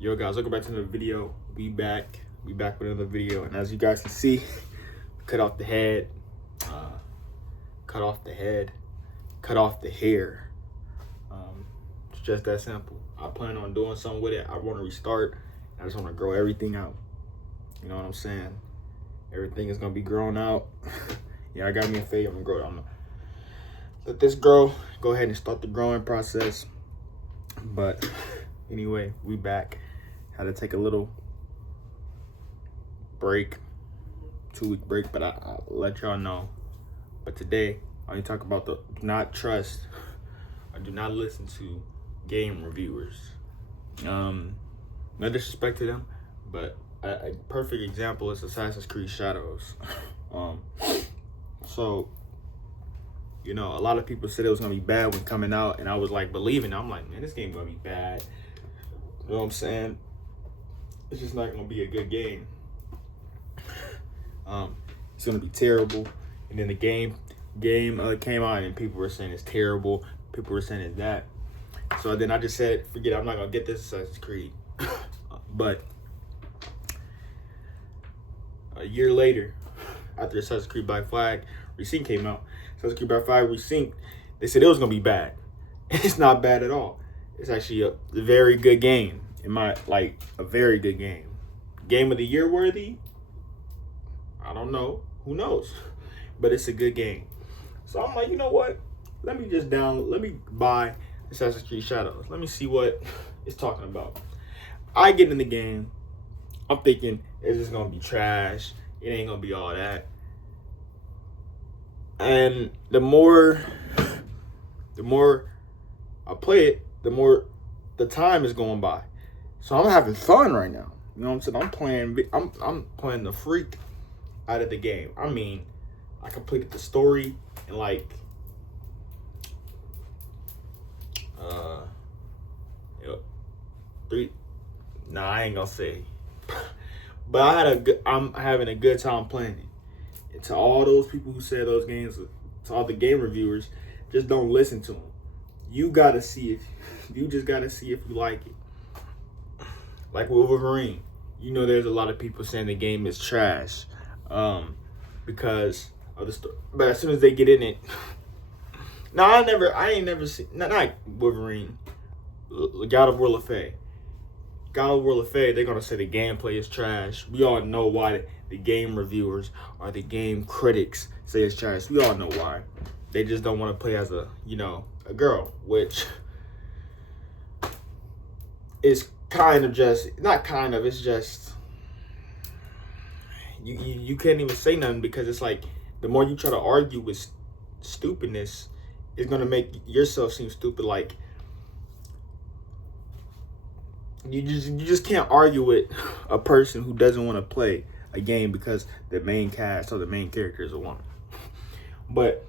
Yo guys, welcome back to another video. We back with another video, and as you guys can see, cut off the head, cut off the head, cut off the hair. It's just that simple. I plan on doing something with it. I want to restart. I just want to grow everything out. You know what I'm saying? Everything is gonna be grown out. Yeah, I got me a fade. I'm gonna grow it. I'm gonna let this grow. Go ahead and start the growing process. But anyway, we back. Had to take a little break, 2-week break, but I'll let y'all know. But today, I need to talk about do not trust or do not listen to game reviewers. No disrespect to them, but a perfect example is Assassin's Creed Shadows. So, you know, a lot of people said it was gonna be bad when coming out, and I was like believing. I'm like, man, this game gonna be bad. You know what I'm saying? It's just not gonna be a good game. It's gonna be terrible. And then the game came out, and people were saying it's terrible. People were saying it's that. So then I just said, forget it, I'm not gonna get this Assassin's Creed. But a year later, after Assassin's Creed Black Flag Resync came out, Assassin's Creed Black Flag Resync, they said it was gonna be bad. It's not bad at all. It's actually a very good game. A very good game. Game of the year worthy? I don't know. Who knows? But it's a good game. So I'm like, you know what? Let me buy Assassin's Creed Shadows. Let me see what it's talking about. I get in the game. I'm thinking it's just gonna be trash. It ain't gonna be all that. And the more I play it, the more the time is going by. So I'm having fun right now. You know what I'm saying? I'm playing the freak out of the game. I mean, I completed the story in like I ain't gonna say. But I'm having a good time playing it. And to all those people who said those games, to all the game reviewers, just don't listen to them. You just gotta see if you like it. Like Wolverine, you know, there's a lot of people saying the game is trash, because of the story. But as soon as they get in it, I ain't never seen not Wolverine, God of War Le Fay. God of War Le Fay, they're gonna say the gameplay is trash. We all know why the game reviewers or the game critics say it's trash. We all know why. They just don't want to play as a girl, which is kind of just not kind of. It's just you can't even say nothing, because it's like the more you try to argue with stupidness, it's gonna make yourself seem stupid. Like you just can't argue with a person who doesn't want to play a game because the main cast or the main character is a woman. But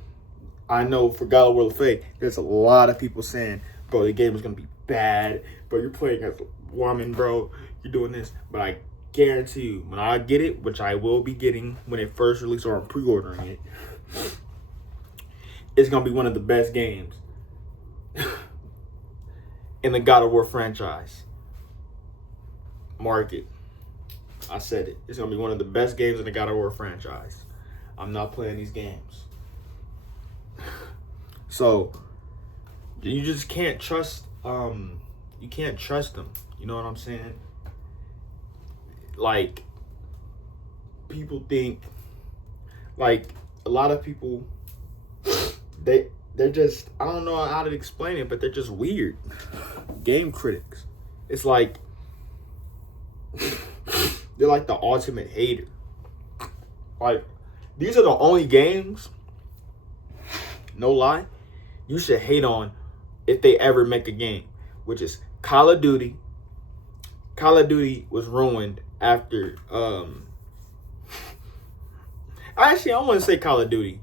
I know for God of War Le Fay, there's a lot of people saying, bro, the game is gonna be bad, bro, you're playing as a woman, bro, you're doing this. But I guarantee you, when I get it, which I will be getting when it first releases, or I'm pre-ordering it, it's gonna be one of the best games in the God of War franchise. Mark it. I said it. It's gonna be one of the best games in the God of War franchise. I'm not playing these games. So you just can't trust you can't trust them. You know what I'm saying? Like, people think, like, a lot of people, they're just, I don't know how to explain it, but they're just weird. Game critics. It's like they're like the ultimate hater. Like, these are the only games, no lie, you should hate on if they ever make a game, which is Call of Duty. Call of Duty was ruined after actually, I want to say Call of Duty.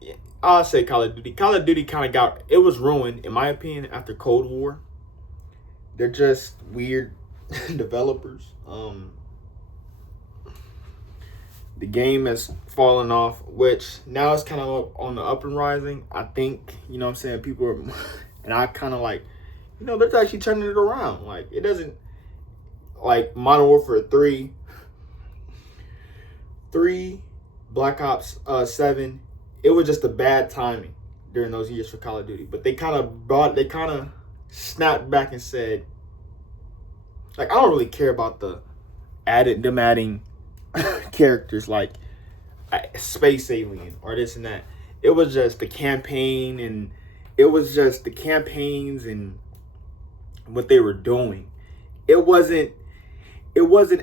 Yeah, I'll say Call of Duty. Call of Duty kind of it was ruined, in my opinion, after Cold War. They're just weird developers. The game has fallen off, which now it's kind of on the up and rising. I think, you know what I'm saying, people are, and I kind of like, You know, they're actually turning it around. Like, it doesn't, like Modern Warfare 3, Black Ops 7, it was just a bad timing during those years for Call of Duty. But they kind of snapped back and said, like, I don't really care about them adding characters like Space Alien or this and that. It was just the campaign, and it was just the campaigns and what they were doing. It wasn't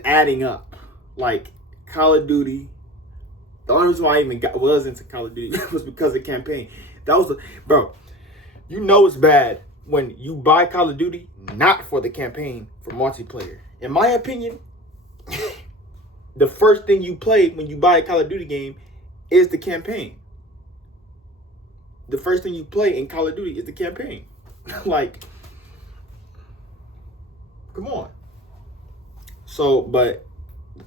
adding up. Like, Call of Duty, the only reason why I even was into Call of Duty was because of the campaign. That was bro, you know it's bad when you buy Call of Duty not for the campaign, for multiplayer. In my opinion, the first thing you play when you buy a Call of Duty game is the campaign. The first thing you play in Call of Duty is the campaign. Like, come on. So, but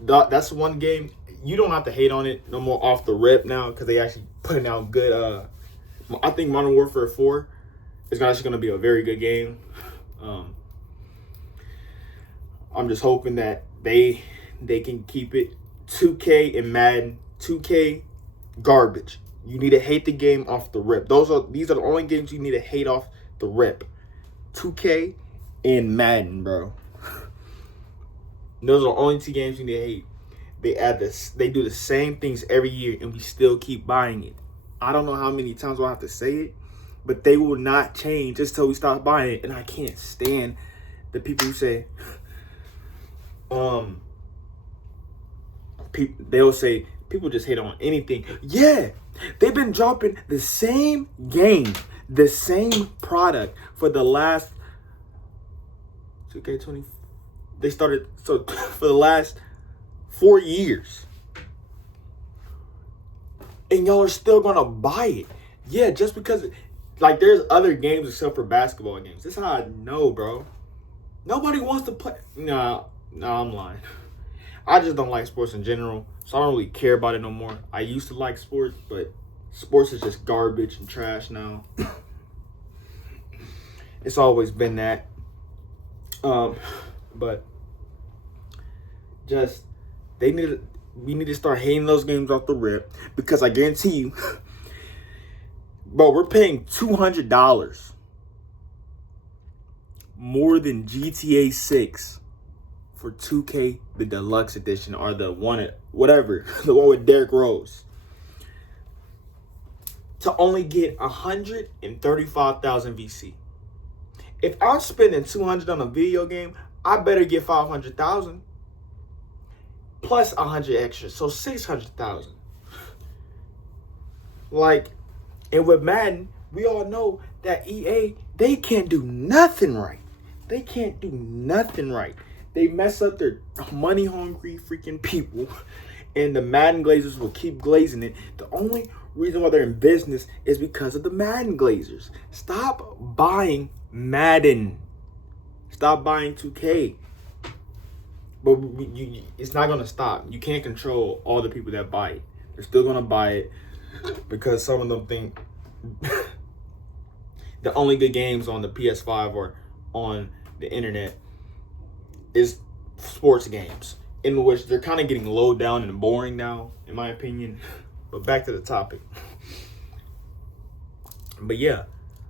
that's one game. You don't have to hate on it no more off the rip now, because they actually putting out good. I think Modern Warfare 4 is actually going to be a very good game. I'm just hoping that they can keep it. 2K and Madden. 2K, garbage. You need to hate the game off the rip. These are the only games you need to hate off the rip. 2K and Madden, bro. Those are the only two games you need to hate. They do the same things every year, and we still keep buying it. I don't know how many times I'll have to say it, but they will not change just till we stop buying it. And I can't stand the people who say, they'll say people just hate on anything. Yeah, they've been dropping the same game, the same product for the last 2K20. They started for the last 4 years, and y'all are still gonna buy it. Yeah, just because, like, there's other games except for basketball games. That's how I know, bro. Nobody wants to play. Nah, I'm lying. I just don't like sports in general, so I don't really care about it no more. I used to like sports, but sports is just garbage and trash now. It's always been that. But just we need to start hating those games off the rip, because I guarantee you, bro, we're paying $200 more than GTA 6 for 2K, the deluxe edition, or the one, whatever, the one with Derrick Rose, to only get 135,000 VC. If I'm spending 200 on a video game, I better get 500,000 plus 100 extra, so 600,000. Like, and with Madden, we all know that EA, they can't do nothing right. They can't do nothing right. They mess up their money-hungry freaking people, and the Madden Glazers will keep glazing it. The only reason why they're in business is because of the Madden Glazers. Stop buying Madden. Stop buying 2K. But it's not going to stop. You can't control all the people that buy it. They're still going to buy it because some of them think the only good games on the PS5 or on the internet is sports games, in which they're kind of getting low down and boring now, in my opinion. But back to the topic. But yeah,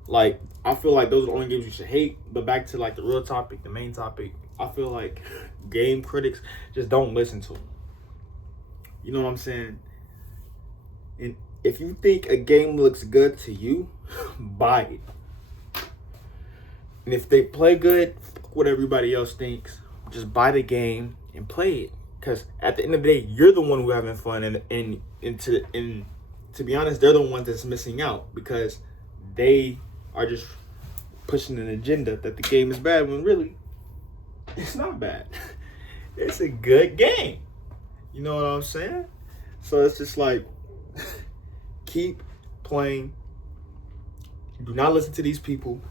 like, I feel like those are the only games you should hate. But back to, like, the real topic, the main topic, I feel like game critics, just don't listen to them. You know what I'm saying? And if you think a game looks good to you, buy it. And if they play good, fuck what everybody else thinks. Just buy the game and play it. Because at the end of the day, you're the one who's having fun. And to be honest, they're the ones that's missing out, because they are just pushing an agenda that the game is bad, when really, it's not bad. It's a good game. You know what I'm saying? So it's just like, keep playing. Do not listen to these people.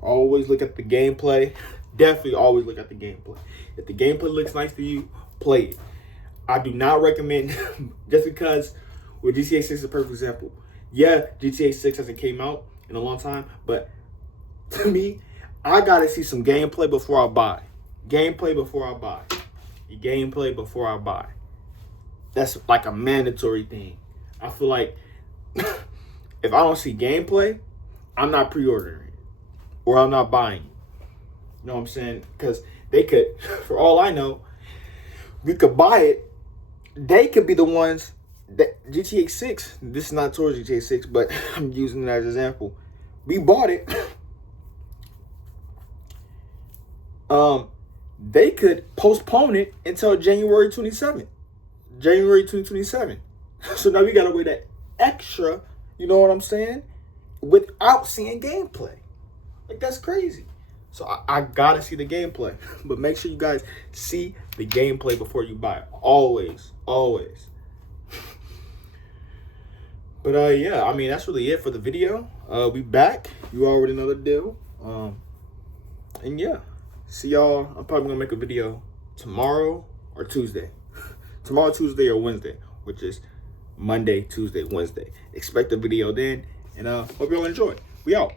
Always look at the gameplay. Definitely always look at the gameplay. If the gameplay looks nice to you, play it. I do not recommend, just because with GTA 6 is a perfect example. Yeah, GTA 6 hasn't came out in a long time, but to me, I gotta see some gameplay before I buy. Gameplay before I buy. Gameplay before I buy. That's like a mandatory thing. I feel like if I don't see gameplay, I'm not pre-ordering it or I'm not buying it. You know what I'm saying? Because they could, for all I know, we could buy it. They could be the ones that GTA 6. This is not towards GTA 6, but I'm using it as an example. We bought it. They could postpone it until January 27th. January 2027. So now we gotta wait that extra, you know what I'm saying? Without seeing gameplay. Like, that's crazy. So I gotta see the gameplay. But make sure you guys see the gameplay before you buy it. Always. Always. But yeah, I mean, that's really it for the video. We back. You already know the deal. And yeah. See y'all. I'm probably gonna make a video tomorrow or Tuesday. Tomorrow, Tuesday, or Wednesday, which is Monday, Tuesday, Wednesday. Expect a video then, and hope y'all enjoy. We out.